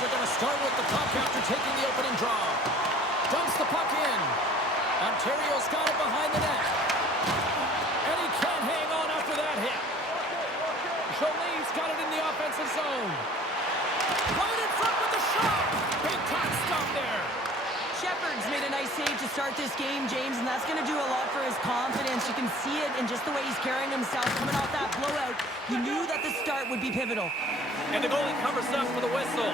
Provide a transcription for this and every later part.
are going to start with the puck after taking the opening draw. Dumps the puck in. Ontario's got it behind the net. And he can't hang on after that hit. Jolie's got it in the offensive zone. Right in front with the shot. Big time stop there. Shepard's made a nice save to start this game, James, and that's going to do a lot for his confidence. You can see it in just the way he's carrying himself coming off that blowout. He knew that the start would be pivotal. And the goalie covers up for the whistle.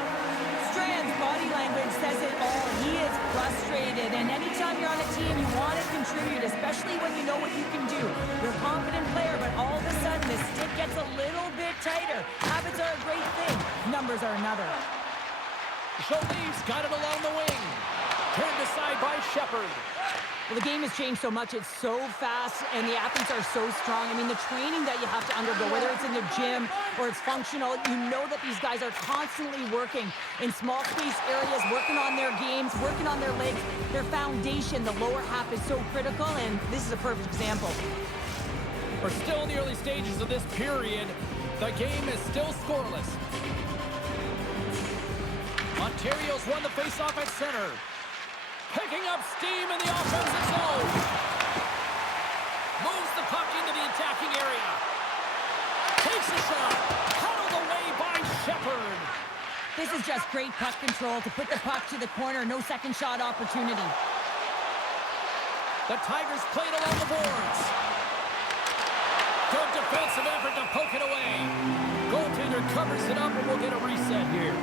Strand's body language says it all. He is frustrated, and anytime you're on a team, you want to contribute, especially when you know what you can do. You're a confident player, but all of a sudden, the stick gets a little bit tighter. Habits are a great thing. Numbers are another. Jolie's got it along the wing. Turned aside by Shepard. Well, the game has changed so much. It's so fast, and the athletes are so strong. I mean, the training that you have to undergo, whether it's in the gym or it's functional, you know that these guys are constantly working in small space areas, working on their games, working on their legs. Their foundation, the lower half, is so critical, and this is a perfect example. We're still in the early stages of this period. The game is still scoreless. Ontario's won the faceoff at center. Picking up steam in the offensive zone. Moves the puck into the attacking area. Takes a shot. Paddled away by Shepard. This is just great puck control to put the puck to the corner. No second shot opportunity. The Tigers played along the boards. Good defensive effort to poke it away. Goaltender covers it up, and we'll get a reset here.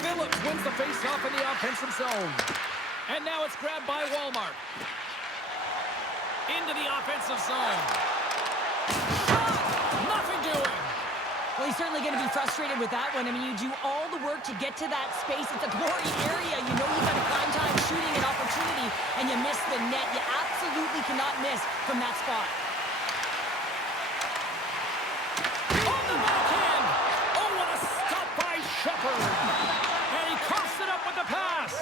Phillips wins the face-off in the offensive zone. And now it's grabbed by Walmart. Into the offensive zone. Shot! Nothing doing. Well, he's certainly going to be frustrated with that one. I mean, you do all the work to get to that space. It's a glory area. You know you've got a prime time shooting an opportunity, and you miss the net. You absolutely cannot miss from that spot. On the backhand! Oh, what a stop by Shepard! And he coughs it up with the pass.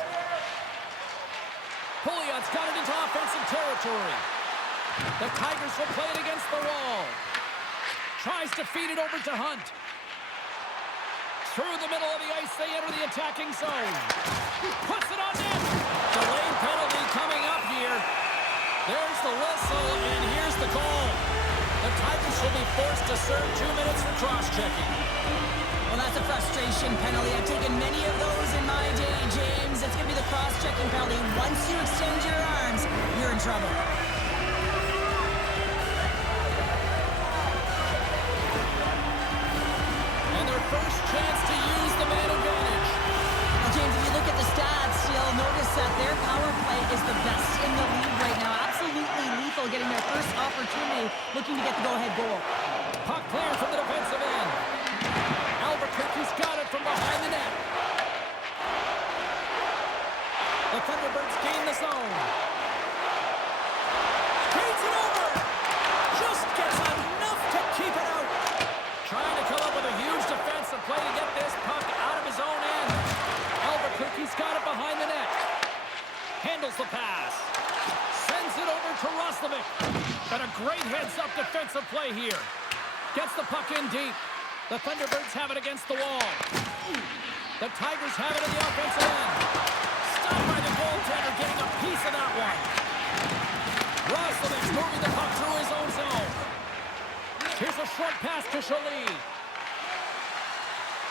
Pouliot's got it into offensive territory. The Tigers will play it against the wall. Tries to feed it over to Hunt. Through the middle of the ice, they enter the attacking zone. Puts it on net. Delayed penalty coming up here. There's the whistle, and here's the call. The Tigers will be forced to serve 2 minutes for cross-checking. Well, that's a frustration penalty. I've taken many of those in my day, James. It's going to be the cross-checking penalty. Once you extend your arms, you're in trouble. First chance to use the man advantage. Well, James, if you look at the stats, you'll notice that their power play is the best in the league right now. Absolutely lethal, getting their first opportunity, looking to get the go-ahead goal. Puck clear from the defensive end. Albuquerque's got it from behind the net. The Thunderbirds gain the zone. Skates it over. Just gets enough to keep it out. Trying to come up with a huge defensive play to get this puck out of his own end. Albuquerque's got it behind the net. Handles the pass. Sends it over to Roslovic. And a great heads-up defensive play here. Gets the puck in deep. The Thunderbirds have it against the wall. The Tigers have it in the offensive end. Stopped by the goaltender, getting a piece of that one. Roslovic's moving the puck through his own zone. Here's a short pass to Jolie.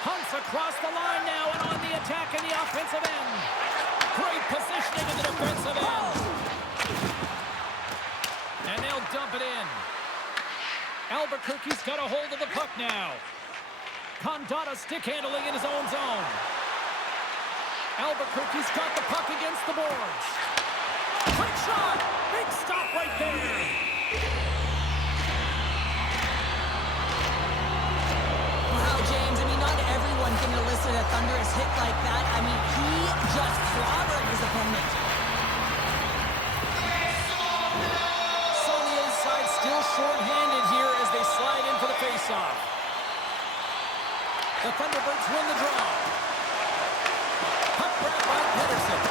Hunts across the line now and on the attack in the offensive end. Great positioning in the defensive end. And they'll dump it in. Albuquerque's got a hold of the puck now. Condotta stick handling in his own zone. Albuquerque's got the puck against the boards. Quick shot! Big stop right there. James, I mean, not everyone can elicit a thunderous hit like that. I mean, he just clobbered his opponent. Saulnier's side still short-handed here as they slide in for the face-off. The Thunderbirds win the draw. Puck grab by Pederson.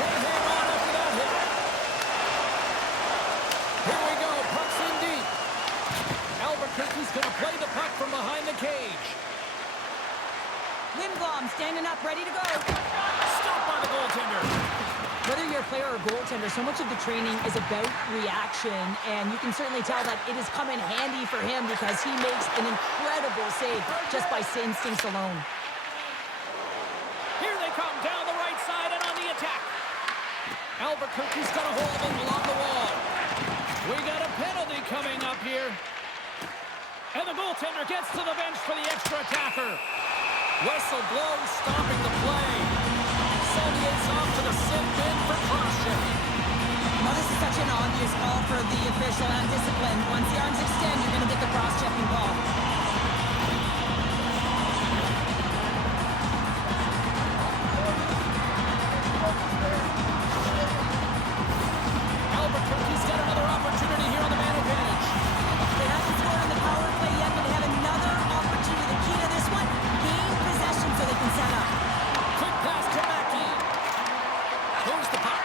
Can't hang on after that hit. Here the cage. Lindblom standing up, ready to go. Stopped by the goaltender. Whether you're a player or goaltender, so much of the training is about reaction, and you can certainly tell that it has come in handy for him because he makes an incredible save just by instincts alone. Here they come down the right side and on the attack. Albuquerque's got a hold of it along the wall. We got a penalty coming up here. And the goaltender gets to the bench for the extra attacker. Whistle blows, stopping the play. Saulnier's off to the sit bin for cross-checking. Now this is such an obvious call for the official and discipline. Once the arms extend, you're going to get the cross-checking call. Albuquerque's got another opportunity here on the man advantage. They haven't scored on the power play yet, but they have another opportunity. The key to this one, gain possession so they can set up. Quick pass to Mackey. Here's the puck.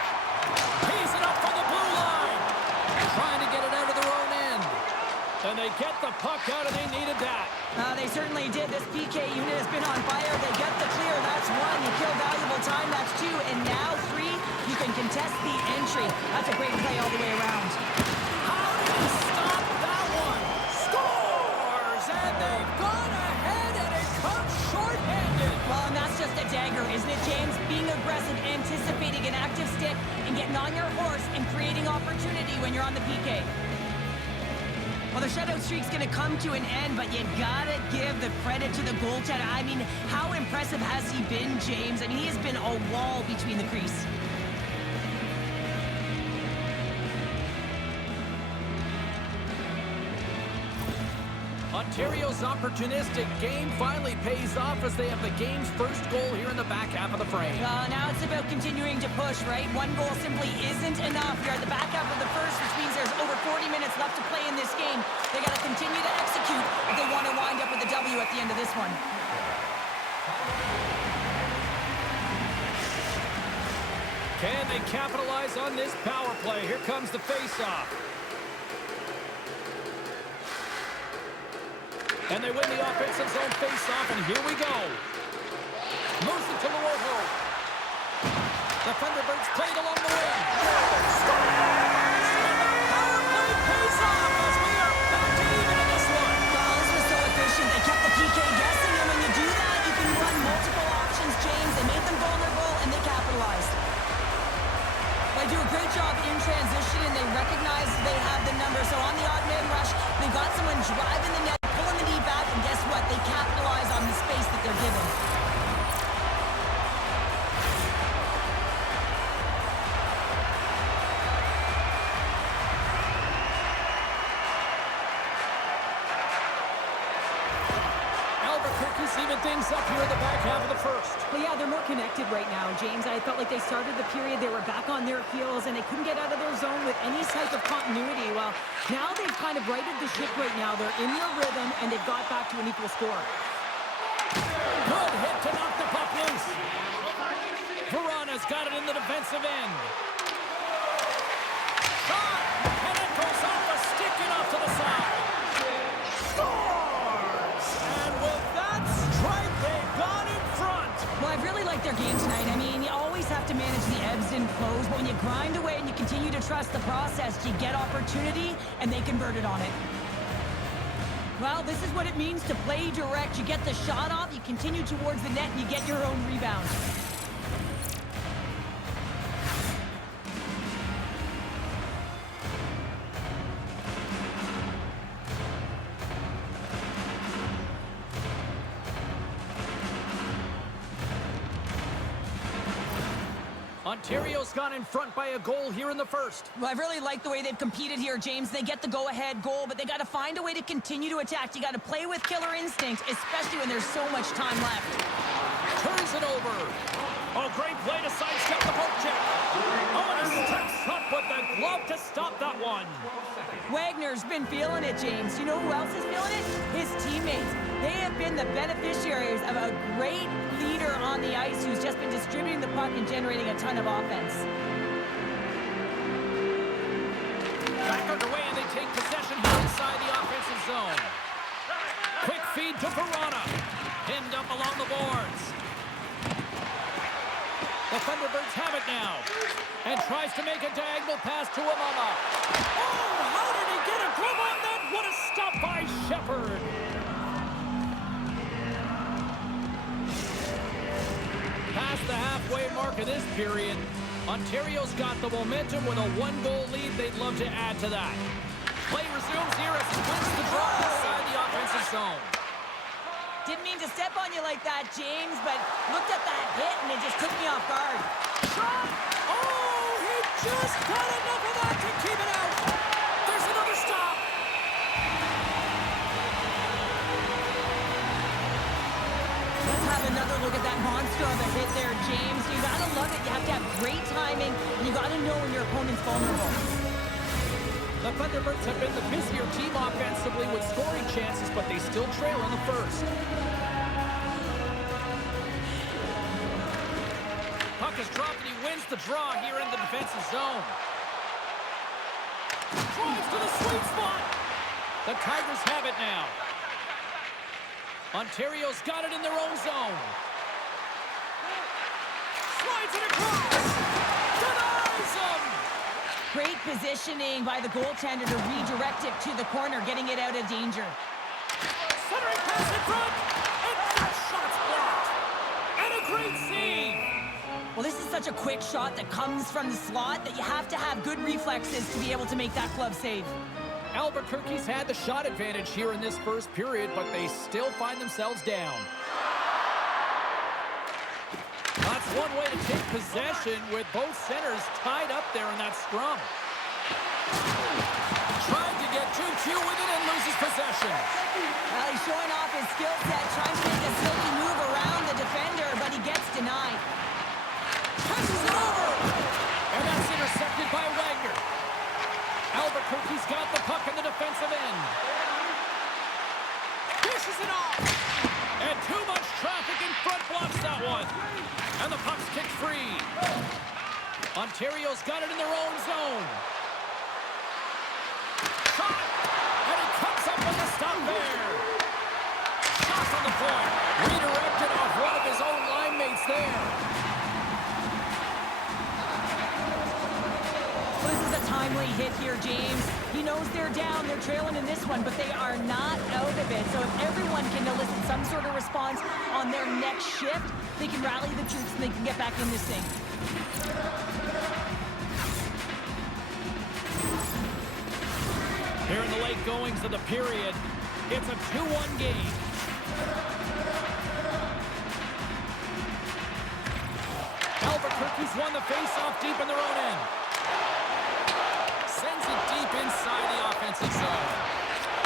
Tees it up from the blue line. Trying to get it out of their own end. And they get the puck out, and they needed that. They certainly did. This PK unit has been on fire. They get the clear. That's one. You kill valuable time. That's two. And now three, you can contest the entry. That's a great play all the way around. How do you stop that one? Scores! And they've gone ahead, and it comes shorthanded. Well, and that's just a dagger, isn't it, James? Being aggressive, anticipating an active stick, and getting on your horse and creating opportunity when you're on the PK. Well, the shutout streak's going to come to an end, but you got to give the credit to the goaltender. I mean, how impressive has he been, James? I mean, he has been a wall between the crease. Ontario's opportunistic game finally pays off as they have the game's first goal here in the back half of the frame. Now it's about continuing to push, right? One goal simply isn't enough. You're at the back half of the first, which means there's over 40 minutes left to play in this game. They got to continue to execute if they want to wind up with a W at the end of this one. Can they capitalize on this power play? Here comes the face-off. And they win the offensive zone face-off, and here we go. Moves it to Logan. The Thunderbirds played along the wing. Scores! And the power play pays off as we are back to even in this one. Well, this was so efficient. They kept the PK guessing, and when you do that, you can run multiple options, James. They made them vulnerable, and they capitalized. They do a great job in transition, and they recognize they have the number. So on the odd man rush, they got someone driving the net, pulling the knee back, and guess what? They capitalize on the space that they're given. Albuquerque's even things up here in the back half of the first. Well, yeah, they're more connected right now, James. I felt like they started the period, they were back on their heels, and they couldn't get out of their zone with any type of continuity. Well, now they've kind of righted the ship right now. They're in their rhythm, and they've got back to an equal score. Good hit to knock the puck loose. Vrana's got it in the defensive end. Shot! And it goes off the stick and off to the side. Scores! And with that strike, they've gone in front. Well, I've really liked their game tonight. I mean, you always have to manage the ebbs and flows, but when you grind away and you continue to trust the process, you get opportunity, and they converted on it. Well, this is what it means to play direct. You get the shot off, you continue towards the net, and you get your own rebound. Ontario's gone in front by a goal here in the first. Well, I really like the way they've competed here, James. They get the go-ahead goal, but they got to find a way to continue to attack. You got to play with killer instinct, especially when there's so much time left. Turns it over. Oh, great play to sidestep the poke check. Oh, and he steps up with the glove to stop that one. Wagner's been feeling it, James. You know who else is feeling it? His teammates. They have been the beneficiaries of a great leader on the ice who's just been distributing the puck and generating a ton of offense. Back underway, and they take possession here inside the offensive zone. Quick feed to Vrana. Pinned up along the boards. The Thunderbirds have it now. And tries to make a diagonal pass to Yamamoto. Oh, how did he get a glove on that? What a stop by Shepard. Past the halfway mark of this period, Ontario's got the momentum with a one-goal lead. They'd love to add to that. Play resumes here as he wins the draw inside the offensive zone. Didn't mean to step on you like that, James, but looked at that hit and it just took me off guard. Shot! Oh, he just got enough of that to keep it out. There's another stop. Let's have another look at that monster of a hit there, James. You gotta love it. You have to have great timing. And you gotta know when your opponent's vulnerable. The Thunderbirds have been the busier team offensively with scoring chances, but they still trail in the first. Puck is dropped and he wins the draw here in the defensive zone. Drives to the sweet spot. The Tigers have it now. Ontario's got it in their own zone. Slides it across. Denies him. Great positioning by the goaltender to redirect it to the corner, getting it out of danger. Centering pass in front. And that shot's blocked. And a great save. Well, this is such a quick shot that comes from the slot that you have to have good reflexes to be able to make that glove save. Albuquerque's had the shot advantage here in this first period, but they still find themselves down. That's one way to take possession with both centers tied up there in that scrum. Trying to get too cute with it and loses possession. Well, he's showing off his skill set, trying to make a silky move around the defender, but he gets denied. Passes it over! And that's intercepted by Wagner. Albuquerque's got the puck in the defensive end. Dishes it off! And too much traffic in front blocks that one. And the puck's kicked free. Ontario's got it in their own zone. Shot! And he comes up with a stop there. Shot on the point. Redirected off one of his own line mates there. This is a timely hit here, James. He knows they're down, they're trailing in this one, but they are not out of it. So if everyone can elicit some sort of response on their next shift, they can rally the troops and they can get back in this thing. Here in the late goings of the period, it's a 2-1 game. Albuquerque's won the face-off deep in their own end. Sends it deep inside the offensive zone.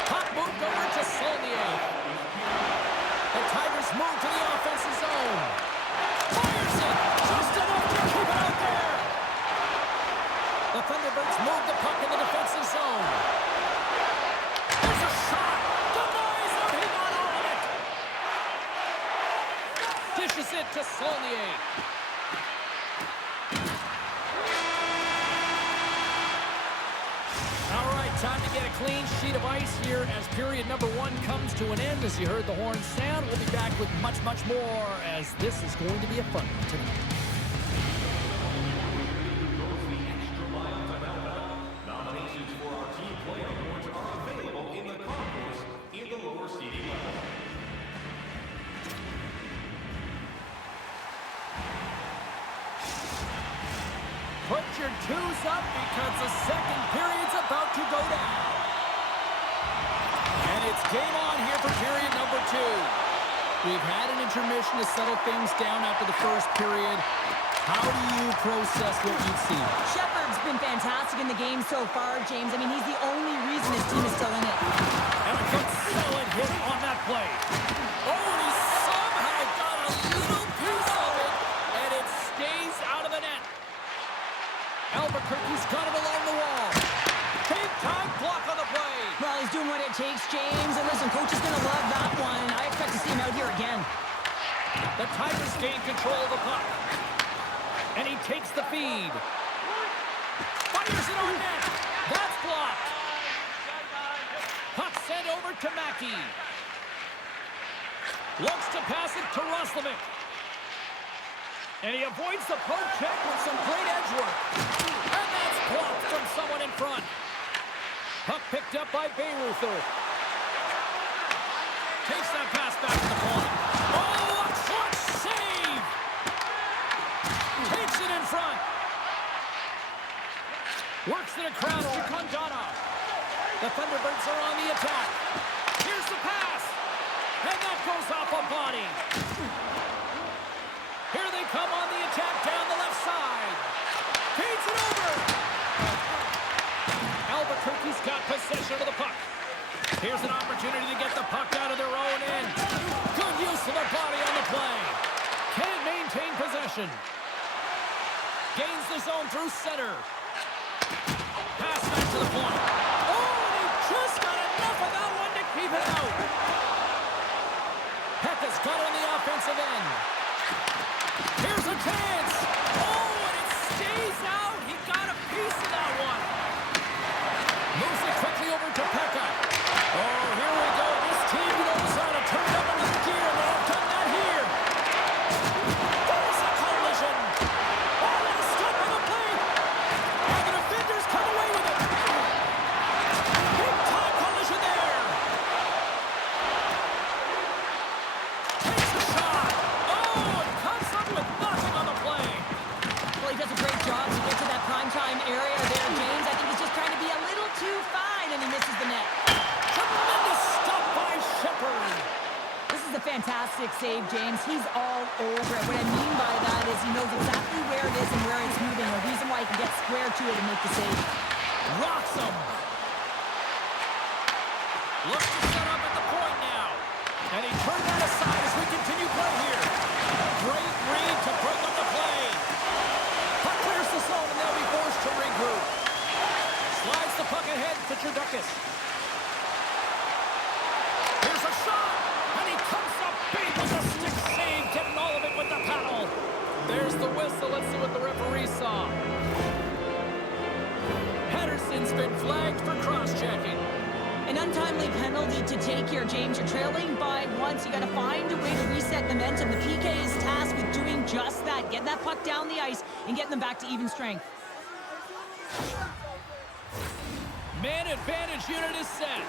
Puck moved over to Saulnier. The Tigers move to the offensive zone. Fires it! Just enough to keep it out there! The Thunderbirds move the puck in the defensive zone. There's a shot! Denies him! He got all of it! Dishes it to Saulnier. Time to get a clean sheet of ice here as period number 1 comes to an end. As you heard the horn sound, we'll be back with much, much more as this is going to be a fun one tonight. Nominations for our team player awards are available in the concourse in the lower seating level. Put your twos up because the second period's about to go down. And it's game on here for period number 2. We've had an intermission to settle things down after the first period. How do you process what you've seen? Shepard's been fantastic in the game so far, James. I mean, he's the only reason his team is still in it. And a good solid hit on that play. Oh, and he somehow got a little piece of it, and it stays out of the net. Albuquerque's got it along the wall. Big time block on the play. Well, he's doing what it takes, James. And listen, coach is going to love that one. And I expect to see him out here again. The Tigers gain control of the puck. And he takes the feed. Fires it on net. That's blocked. Puck sent over to Mackey. Looks to pass it to Roslovic. And he avoids the poke check with some great edge work. And that's blocked from someone in front. Puck picked up by Bayreuther. Takes that pass back to the point. Oh, a clutch save! Takes it in front. Works it across to Condana. The Thunderbirds are on the attack. Here's the pass. And that goes off a body. Here they come on the attack down the left side. Feeds it over. Albuquerque's got possession of the puck. Here's an opportunity to get the puck out of their own end. Good use of the body on the play. Can't maintain possession. Gains the zone through center. Pass back to the point. Oh, he just got enough of that one to keep it out. Peca's got on the offensive end. Here's a chance. Oh, and it stays out. He got a piece of that one. Moves it quickly over to Peca. Oh, here we go. This team knows how to turn up another gear, and they have done that here. There's a collision. Oh, and a stop on the play. And the defenders come away with it. Big-time collision there. Takes a shot. Oh, and comes up with nothing on the play. Well, he does a great job to get to that primetime area there, James. I think he's just trying to be a little too fine, and he misses the net. Tremendous stop by Shepard. This is a fantastic save, James. He's all over it. What I mean by that is he knows exactly where it is and where it's moving. The reason why he can get square to it and make the save. Rocks him. Looks to set up at the point now. And he turned that aside as we continue play here. Great read to break up the play. Puck clears the zone and they'll be forced to regroup. Slides the puck ahead to Trudakis. Here's a shot. And he comes up big with a stick save. Getting all of it with the paddle. There's the whistle. Let's see what the referee saw. Pederson's been flagged for cross-checking. An untimely penalty to take here, James. You're trailing by one, so you got to find a way to reset momentum. The PK is tasked with doing just that. Getting that puck down the ice and getting them back to even strength. Man advantage unit is set.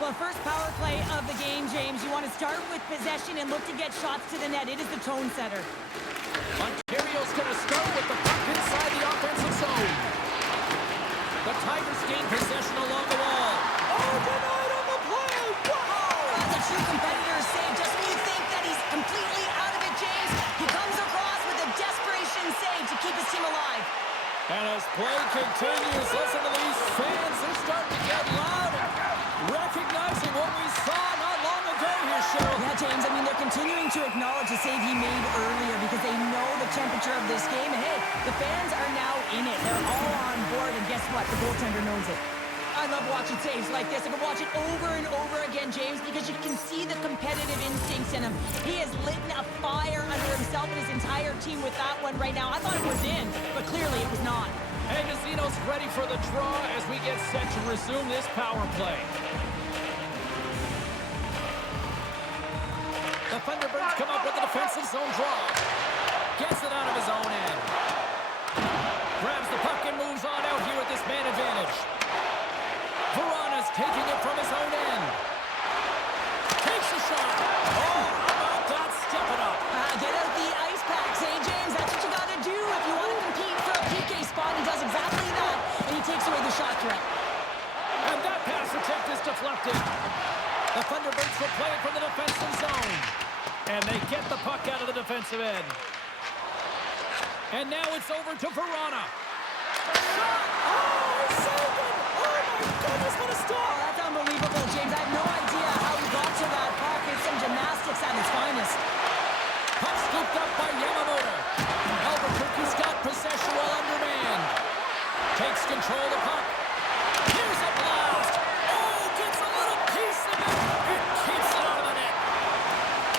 Well, first power play of the game, James. You want to start with possession and look to get shots to the net. It is the tone setter. Ontario's going to start with the puck inside the offensive zone. The Tigers gain possession along the wall. Oh, denied on the play! Wow! That's a true competitor's save. Just when you think that he's completely out of it, James, he comes across with a desperation save to keep his team alive. And as play continues, listen to these fans. They're starting to get loud and recognizing what we saw not long ago here, Cheryl. Yeah, James, I mean, they're continuing to acknowledge the save he made earlier because they know the temperature of this game. And hey, the fans are now in it. They're all on board, and guess what? The goaltender knows it. I love watching saves like this. I can watch it over and over again, James, because you can see the competitive instincts in him. He has lit a fire under himself and his entire team with that one right now. I thought it was in, but clearly it was not. Agozzino's ready for the draw as we get set to resume this power play. The Thunderbirds come up with a defensive zone draw. Gets it out of his own end. Grabs the puck and moves on out here with this man advantage. Vrana's taking it from his own end. Takes a shot. Oh, how about that? Step it up. Get out the ice packs, eh, James? That's what you got to do if you want to compete for a PK spot. He does exactly that, and he takes away the shot threat. And that pass attempt is deflected. The Thunderbirds will play it from the defensive zone. And they get the puck out of the defensive end. And now it's over to Vrana. Shot! Oh, he saved it! Oh, my goodness, what a stop! Oh, that's unbelievable, James. I have no idea how he got to that puck. It's some gymnastics at its finest. Puck scooped up by Yamamoto. Albuquerque's got possession while undermanned. Takes control of the puck. Here's a blast! Oh, gets a little piece of it! It keeps it out of the net.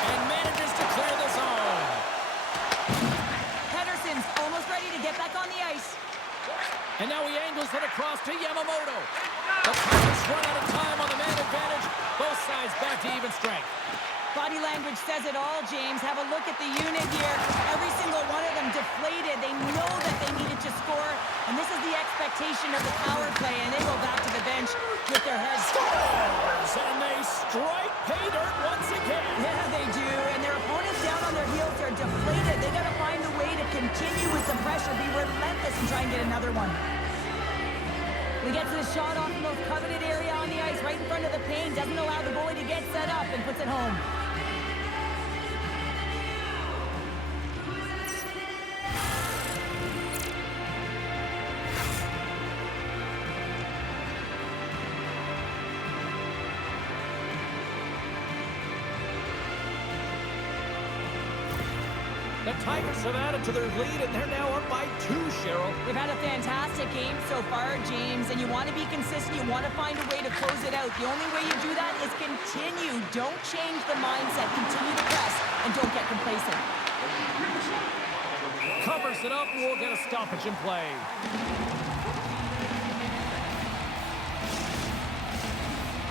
And manages to clear the zone. Pederson's almost ready to get back on the ice. And now he angles it across to Yamamoto. The Tigers run out of time on the man advantage. Both sides back to even strength. Body language says it all, James. Have a look at the unit here. Every single one of them deflated. They know that they needed to score, and this is the expectation of the power play, and they go back to the bench with their heads. Scores! And they strike pay dirt once again. Yeah, they do, and their opponents down on their heels. They're deflated. They got to find a way to continue with the pressure, be relentless, and try and get another one. He gets the shot off the most coveted area on the ice, right in front of the paint, doesn't allow the goalie to get set up, and puts it home. The Tigers have added to their lead, and they're now up by 2, Cheryl. They've had a fantastic game so far, James, and you want to be consistent. You want to find a way to close it out. The only way you do that is continue. Don't change the mindset. Continue to press, and don't get complacent. Covers it up, and we'll get a stoppage in play.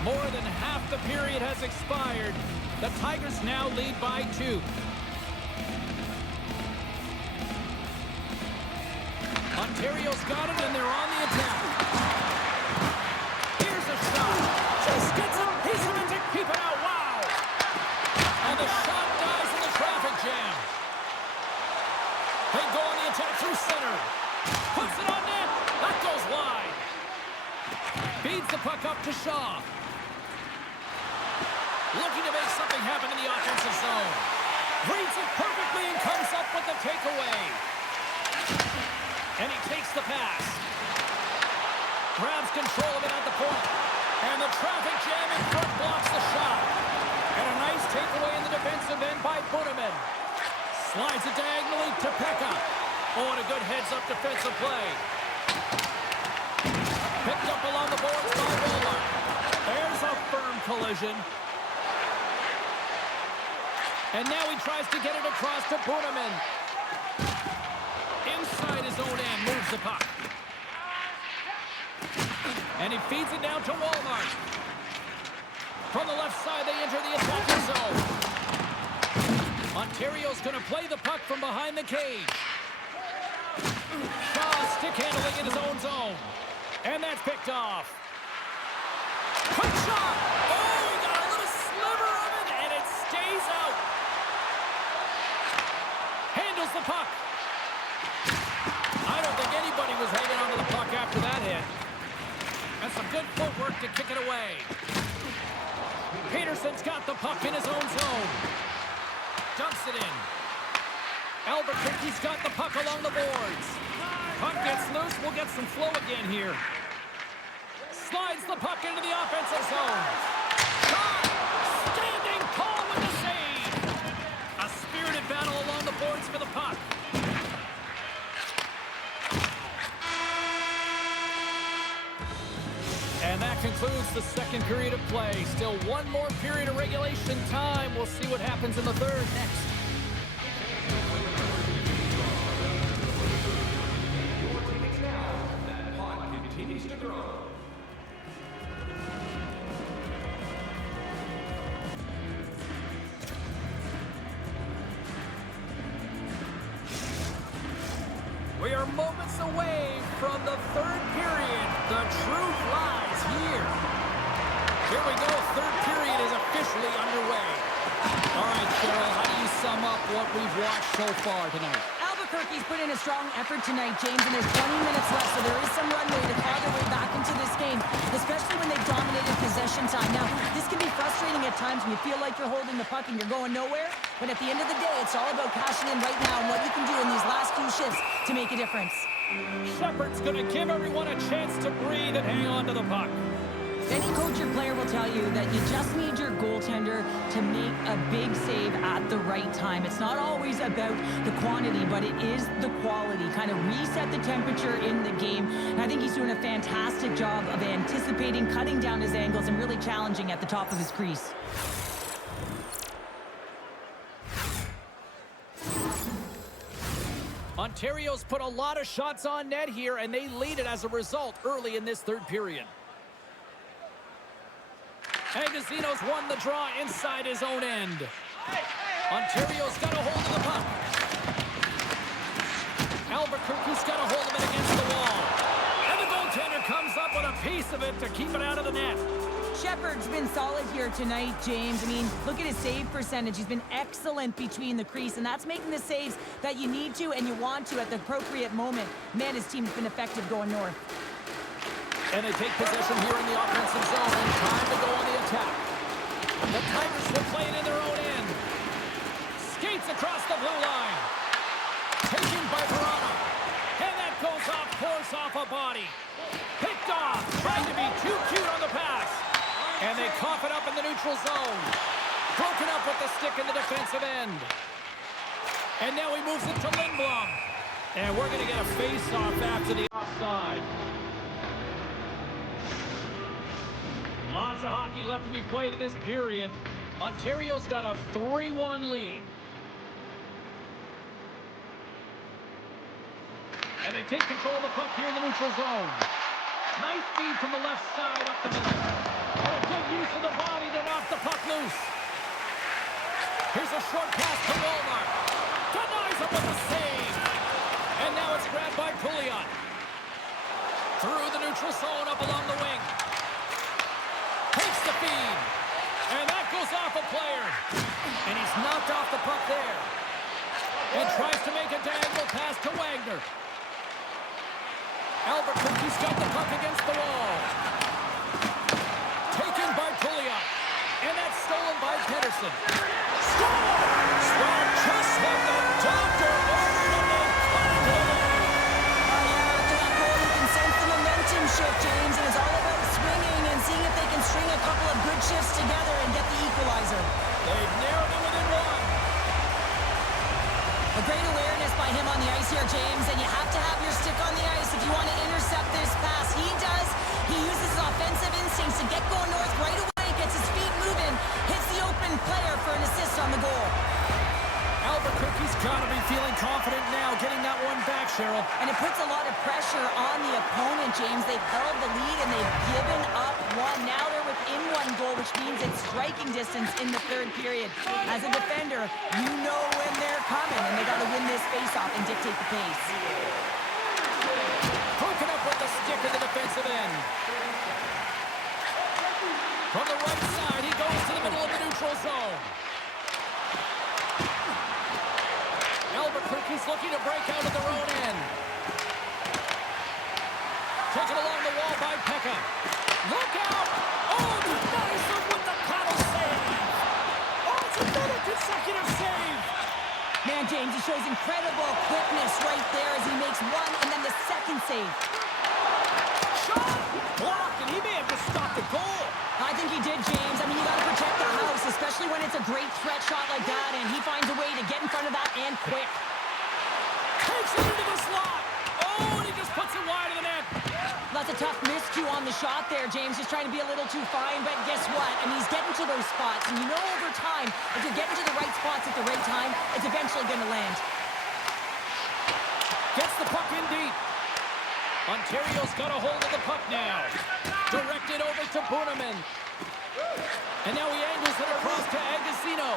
More than half the period has expired. The Tigers now lead by 2. Ontario's got it, and they're on the attack. Here's a shot. Just gets a piece of it to keep it out. Wow! And the shot dies in the traffic jam. They go on the attack through center. Puts it on net. That goes wide. Feeds the puck up to Shaw. Looking to make something happen in the offensive zone. Reads it perfectly and comes up with the takeaway. And he takes the pass. Grabs control of it at the point. And the traffic jam in front blocks the shot. And a nice takeaway in the defensive end by Bunnaman. Slides it diagonally to Peca. Oh, and a good heads-up defensive play. Picked up along the boards by Logan. There's a firm collision. And now he tries to get it across to Bunnaman. Inside his own end, moves the puck. And he feeds it down to Walmart. From the left side, they enter the attacking zone. Ontario's going to play the puck from behind the cage. Shaw stick handling in his own zone. And that's picked off. Quick shot! Oh, he got a little sliver of it, and it stays out. Handles the puck. I don't think anybody was hanging onto the puck after that hit. And some good footwork to kick it away. Pederson's got the puck in his own zone. Dumps it in. Albuquerque's got the puck along the boards. Puck gets loose. We'll get some flow again here. Slides the puck into the offensive zone. Shot! Standing tall with the save. A spirited battle along the boards for the puck. And that concludes the second period of play. Still one more period of regulation time. We'll see what happens in the third next. That puck continues to grow. We are moments away from the third period. The truth lies here. Here we go. Third period is officially underway. All right, Cheryl, how do you sum up what we've watched so far tonight? Albuquerque's put in a strong effort tonight, James, and there's 20 minutes left, so there is some runway to claw their way back into this game, especially when they've dominated possession time. Now, this can be frustrating at times when you feel like you're holding the puck and you're going nowhere, but at the end of the day, it's all about cashing in right now and what you can do in these last few shifts to make a difference. Shepard's going to give everyone a chance to breathe and hang on to the puck. Any coach or player will tell you that you just need your goaltender to make a big save at the right time. It's not always about the quantity, but it is the quality. Kind of reset the temperature in the game. And I think he's doing a fantastic job of anticipating, cutting down his angles, and really challenging at the top of his crease. Ontario's put a lot of shots on net here, and they lead it as a result early in this third period. Agozzino's won the draw inside his own end. Ontario's got a hold of the puck. Albuquerque's got a hold of it against the wall. And the goaltender comes up with a piece of it to keep it out of the net. Shepard's been solid here tonight, James. I mean, look at his save percentage. He's been excellent between the crease, and that's making the saves that you need to and you want to at the appropriate moment. Man, his team's been effective going north. And they take possession here in the offensive zone, and time to go on the attack. The Tigers will play it in their own end. Skates across the blue line. Taken by Vrana. And that goes off, pours off a body. Picked off, trying to be too cute on the pass. And they cough it up in the neutral zone. Broken up with the stick in the defensive end. And now he moves it to Lindblom. And we're going to get a face-off after the offside. Lots of hockey left to be played in this period. Ontario's got a 3-1 lead. And they take control of the puck here in the neutral zone. Nice feed from the left side up the middle. And a good use of the body to knock the puck loose. Here's a short pass to Walmart. Denies him with a save. And now it's grabbed by Pouliot. Through the neutral zone up along the wing. Takes the feed. And that goes off a player. And he's knocked off the puck there. And tries to make a diagonal pass to Wagner. Albuquerque's got the puck against the wall. Taken by Pouliot. And that's stolen by Pederson. Scores! Well, just like the doctor ordered him to cut it away. After that goal, you can sense the momentum shift, James, and it's all about swinging and seeing if they can string a couple of good shifts together and get the equalizer. They've narrowed it within one. A great awareness by him on the ice here, James, and you have to have your stick on the ice if you want to intercept this pass. He does. He uses his offensive instincts to get going north right away, gets his feet moving, hits the open player for an assist on the goal. Albuquerque's got to be feeling confident now, getting that one back, Cheryl. And it puts a lot of pressure on the opponent, James. They've held the lead and they've given up one. Now they're within one goal, which means it's striking distance in the third period. As a defender, you know when they're coming, and they got to win this faceoff and dictate the pace. Broken up with the stick in the defensive end. From the right side, he goes to the middle of the neutral zone. Albuquerque's looking to break out of their own end. Taken along the wall by Peca. Look out! Oh, Brennan with the paddle save! Oh, it's another consecutive save! Man, James, he shows incredible quickness right there as he makes one and then the second save. Shot! Blocked, and he may have just stopped the goal. I think he did, James. I mean, you got to protect the house, especially when it's a great threat shot like that, and he finds a way to get in front of that and quick. Takes it into the slot. Oh, and he just puts it wide of the net. That's a tough miscue on the shot there, James. Just trying to be a little too fine, but guess what? I mean, he's getting to those spots, and you know over time, if you're getting to the right spots at the right time, it's eventually going to land. Gets the puck in deep. Ontario's got a hold of the puck now. Directed over to Bunnaman. And now he angles it across to Agozzino.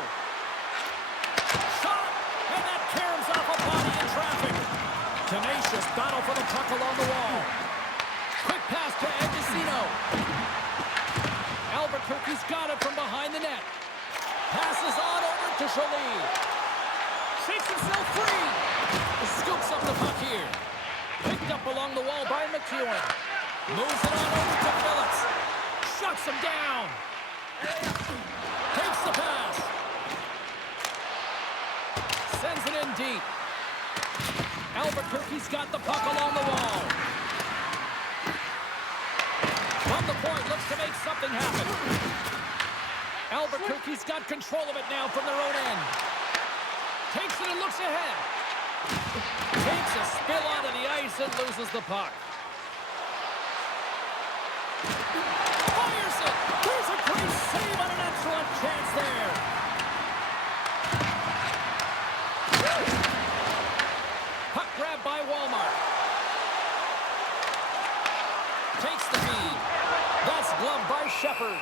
Shot! And that caroms off a body in traffic. Tenacious battle for the puck along the wall. Quick pass to Agozzino. Albuquerque's got it from behind the net. Passes on over to Schroeder. Shakes himself free. Scoops up the puck here. Picked up along the wall by McEwen. Moves it on over to Phillips. Shuts him down. Takes the pass. Sends it in deep. Albuquerque's got the puck along the wall. From the point, looks to make something happen. Albuquerque's got control of it now from their own end. Takes it and looks ahead. Takes a spill onto the ice and loses the puck. Fires it! There's a great save on an excellent chance there. Puck grab by Walmart. Takes the feed. That's gloved by Shepard.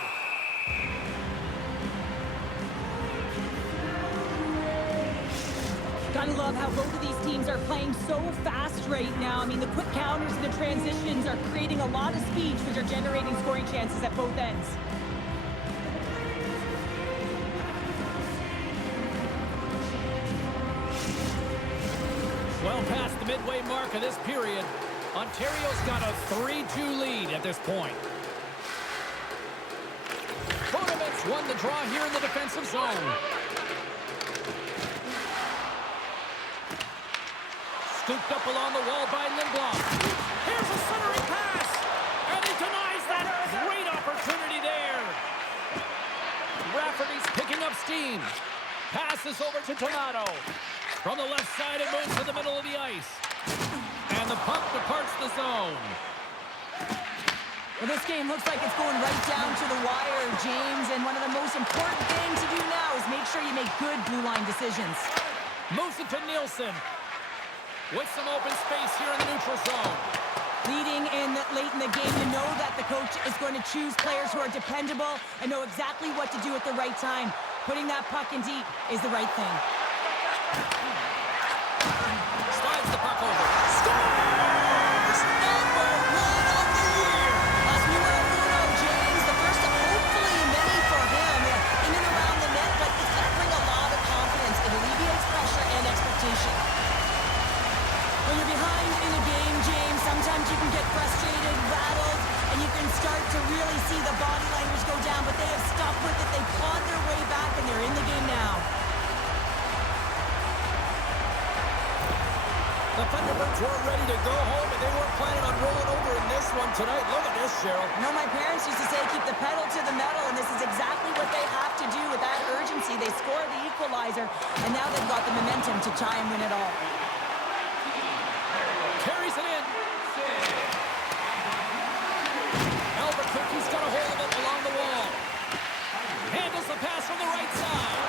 Gotta love how both of these teams are playing so fast right now. I mean, the quick counters and the transitions are creating a lot of speeds, which are generating scoring chances at both ends. Well past the midway mark of this period, Ontario's got a 3-2 lead at this point. Bunnaman's won the draw here in the defensive zone. Scooped up along the wall by Lindblom. Here's a centering pass, and he denies that great opportunity there. Rafferty's picking up steam. Passes over to Tomato. From the left side, it moves to the middle of the ice. And the puck departs the zone. Well, this game looks like it's going right down to the wire, James. And one of the most important things to do now is make sure you make good blue line decisions. Moves it to Nielsen. With some open space here in the neutral zone. Leading in late in the game, you know that the coach is going to choose players who are dependable and know exactly what to do at the right time. Putting that puck in deep is the right thing. Slides the puck over. Scores! Number 1 of the year! Numero uno, James. The first of hopefully many for him. In and around the net, but it's going to bring a lot of confidence. It alleviates pressure and expectation. When you're behind in a game, James, sometimes you can get frustrated, rattled, and you can start to really see the body language go down, but they have stuck with it. They clawed their way back, and they're in the game now. The Thunderbirds were ready to go home, and they weren't planning on rolling over in this one tonight. Look at this, Cheryl. You know, my parents used to say, keep the pedal to the metal, and this is exactly what they have to do with that urgency. They score the equalizer, and now they've got the momentum to try and win it all. Carries it in. Albuquerque's got a hold of it along the wall. Handles the pass from the right side.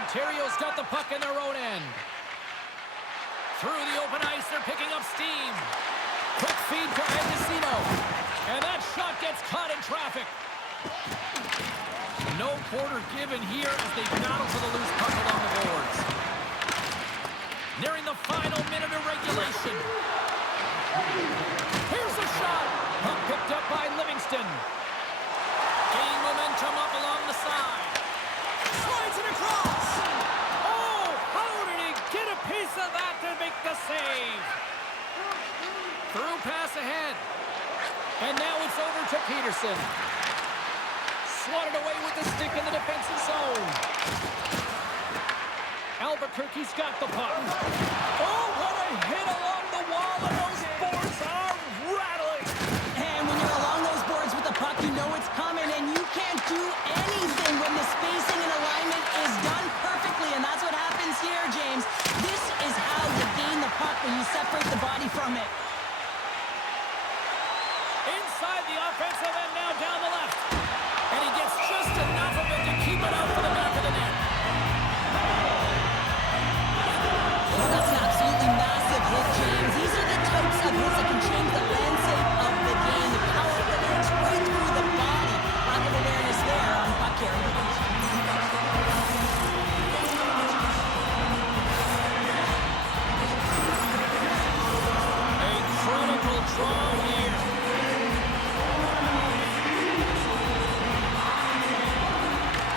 Ontario's got the puck in their own end. Through the open ice, they're picking up steam. Quick feed to Agozzino. And that shot gets caught in traffic. No quarter given here as they battle for the loose puck along the boards. Nearing the final minute of regulation. Here's a shot. Puck picked up by Livingston. Gaining momentum up along the side. Slides it across. Oh, how did he get a piece of that to make the save? Through pass ahead. And now it's over to Pederson. Swatted away with the stick in the defensive zone. Albuquerque's got the puck. Oh, what a hit along the wall, and those boards are rattling. And when you're along those boards with the puck, you know it's coming, and you can't do anything when the spacing and alignment is done perfectly, and that's what happens here, James. This is how you gain the puck, when you separate the body from it. Inside the offensive end, now down the left. And he gets just enough of it to keep it out for the back of the net. Well, that's an absolutely massive hit, James. These are the types of hits that can change the landscape of the game. The power of the hits right through the body. Lack of awareness there on puck carrier. A critical draw here.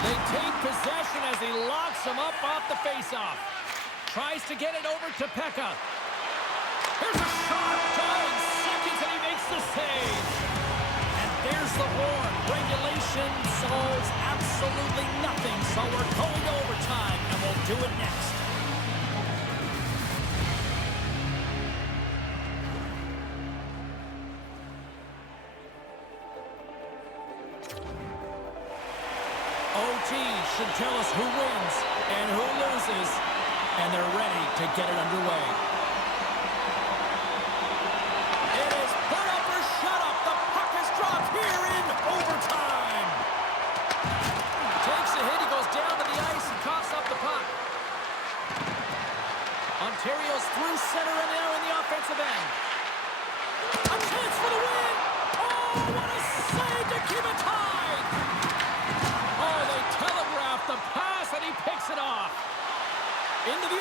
They take possession as he locks him up off the faceoff. Tries to get it over to Peca. Here's a shot. 9 seconds and he makes the save. And there's the horn. Regulation solves absolutely nothing. So we're going to overtime and we'll do it next. OT should tell us who wins and who loses. And they're ready to get it underway. It is put up or shut up. The puck is dropped here in overtime. Takes a hit. He goes down to the ice and coughs up the puck. Ontario's through center and now in the offensive end. A chance for the win. Oh, what a save to keep it tied. Oh, they telegraphed the pass and he picks it off. Into the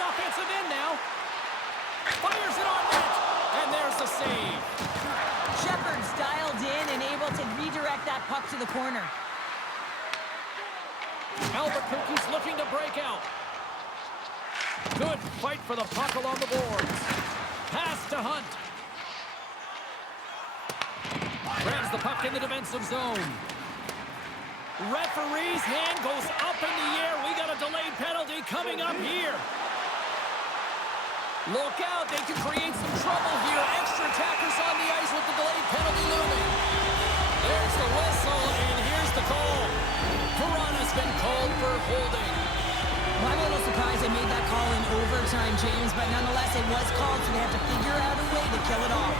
that puck to the corner. Albuquerque's looking to break out. Good fight for the puck along the boards. Pass to Hunt. Grabs the puck in the defensive zone. Referee's hand goes up in the air. We got a delayed penalty coming up here. Look out, they can create some trouble here. Extra attackers on the ice with the delayed penalty looming. There's the whistle, and here's the call. Vrana's been called for holding. Well, I'm a little surprised they made that call in overtime, James, but nonetheless, it was called, so they have to figure out a way to kill it off.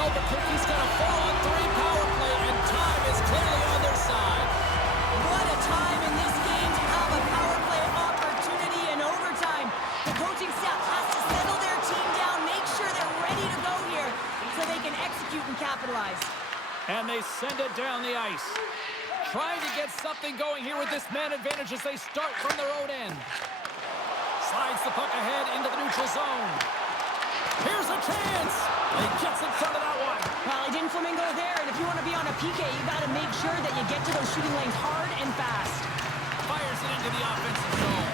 Albuquerque's got a 4-on-3 power play, and time is clearly on their side. What a time in this game to have a power play opportunity in overtime. The coaching staff has to settle their team down, make sure they're ready to go here so they can execute and capitalize. And they send it down the ice. Trying to get something going here with this man advantage as they start from their own end. Slides the puck ahead into the neutral zone. Here's a chance. He gets in front of that one. Well, he didn't flamingo there, and if you want to be on a PK, you got to make sure that you get to those shooting lanes hard and fast. Fires it into the offensive zone.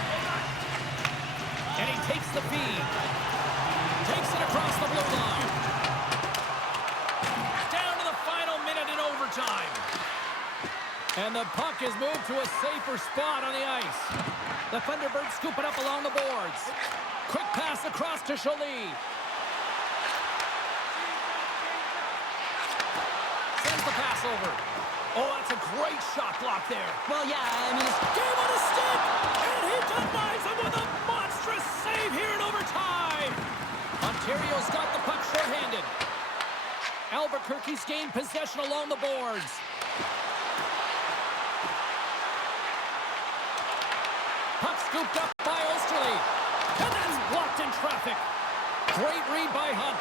And he takes the feed. Takes it across the blue line. Down to the final minute in overtime. And the puck is moved to a safer spot on the ice. The Thunderbirds scoop it up along the boards. Quick pass across to Jolie. Sends the pass over. Oh, that's a great shot block there. Well, yeah, I mean, it's... Game on a stick! And he denies him with a monstrous save here in overtime! Ontario's got the puck shorthanded. Albuquerque's gained possession along the boards. Puck scooped up by Osterley. And that's blocked in traffic. Great read by Hunt.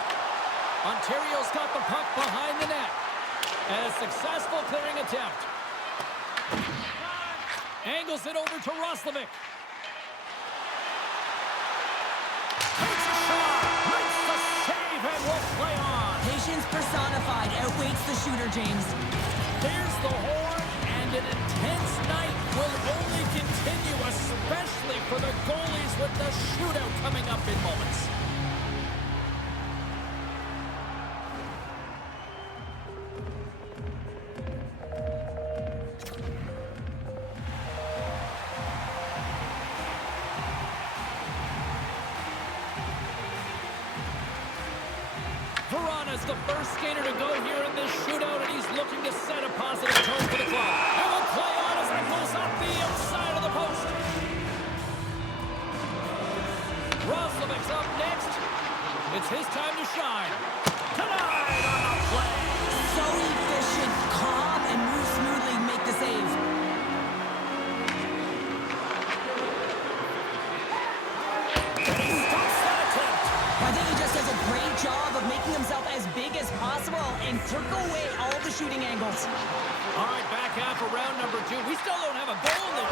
Ontario's got the puck behind the net. And a successful clearing attempt. Angles it over to Roslovic. Takes a shot. Makes the save and will play on. Patience personified outweighs the shooter, James. There's the horn, and an intense night will only continue, especially for the goalies with the shootout coming up in moments. Vrana's the first skater to go here in this shootout, and he's looking to set a positive tone for the club. And will play on as that goes off the outside of the post. Roslovic's up next. It's his time to shine. Tonight on the play. So efficient, calm, and move smoothly to make the save. And he stops that attempt. I think he just does a great job of making himself as big as possible and took away all the shooting angles. All right, back half of round number 2. We still don't have a goal in this.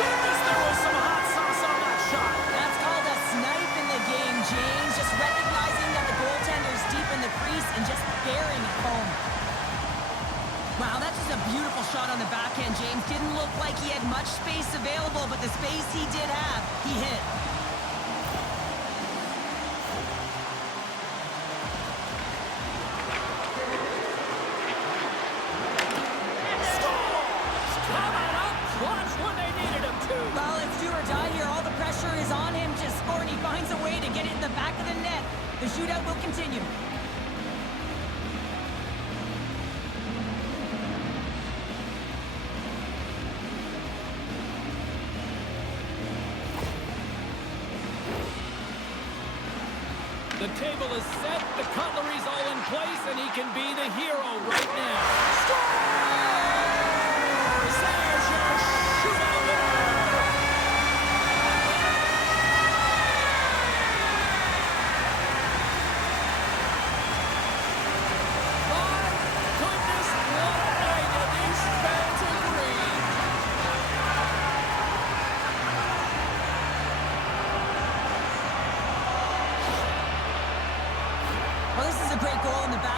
Goodness, there was some hot sauce on that shot. That's called a snipe in the game, James. Just recognizing that the goaltender's deep in the crease and just bearing it home. Wow, that's just a beautiful shot on the backhand, James. Didn't look like he had much space available, but the space he did have, he hit. Well, it's do or die here. All the pressure is on him to score, and he finds a way to get it in the back of the net. The shootout will continue. The table is set, the cutlery's all in place, and he can be the hero right now. Scores! There's your shootout winner! My goodness, what a night, and these fans agree. 1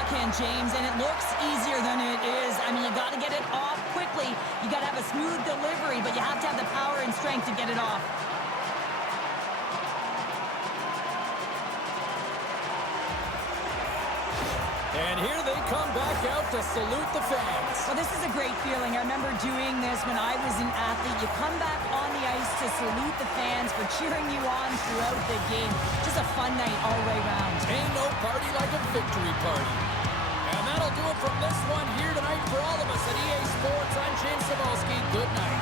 backhand, James, and it looks easier than it is. I mean, you got to get it off quickly. You got to have a smooth delivery, but you have to have the power and strength to get it off. And here they come back out to salute the fans. Well, this is a great feeling. I remember doing this when I was an athlete. You come back on the ice to salute the fans for cheering you on throughout the game. Just a fun night all the way around. Ain't no party like a victory party. And that'll do it from this one here tonight for all of us at EA Sports. I'm James Cebulski. Good night.